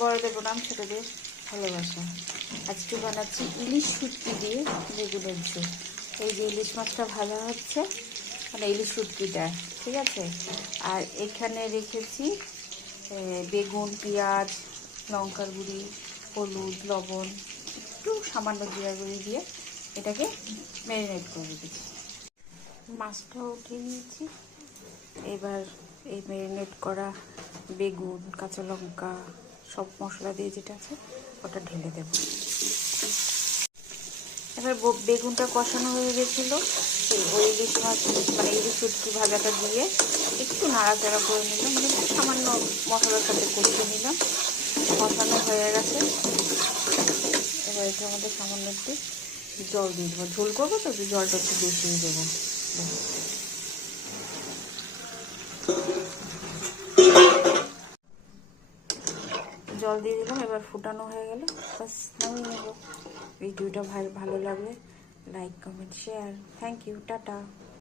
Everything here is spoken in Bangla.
বড়দের প্রণাম, ছোটদের ভালোবাসা। আজকে বানাচ্ছি ইলিশ শুটকি দিয়ে বেগুনের ঝোল। এই যে ইলিশ মাছটা ভাজা হচ্ছে, মানে ইলিশ শুটকিটা, ঠিক আছে। আর এখানে রেখেছি বেগুন, পেঁয়াজ, লঙ্কার গুঁড়ি, হলুদ, লবণ, একটু সামান্য জিরা গুঁড়ি দিয়ে এটাকে ম্যারিনেট করে রেখেছি। মাছটাও উঠিয়ে নিয়েছি। এবার এই ম্যারিনেট করা বেগুন, কাঁচা লঙ্কা, সব মশলা দিয়ে যেটা আছে ওটা ঢেলে দেব। এবার বেগুনটা কষানো হয়ে গেছিলো, ওই ইলিশ মাছ মানে ইলিশ শুটকি ভাজাটা দিয়ে একটু নাড়াচাড়া করে নিলাম, মানে একটু সামান্য মশলার সাথে কষিয়ে নিলাম। কষানো হয়ে গেছে। এবার এটার মধ্যে সামান্য একটু জল দিয়ে দেবো, ঝোল করবো তো জলটা একটু বেশিই দেবো। জল দিয়ে দিলাম, এবার ফুটানো হয়ে গেল, বাস নামিয়ে নেব। ভিডিওটা ভালো লাগলে like, comment, share. Thank you, tata.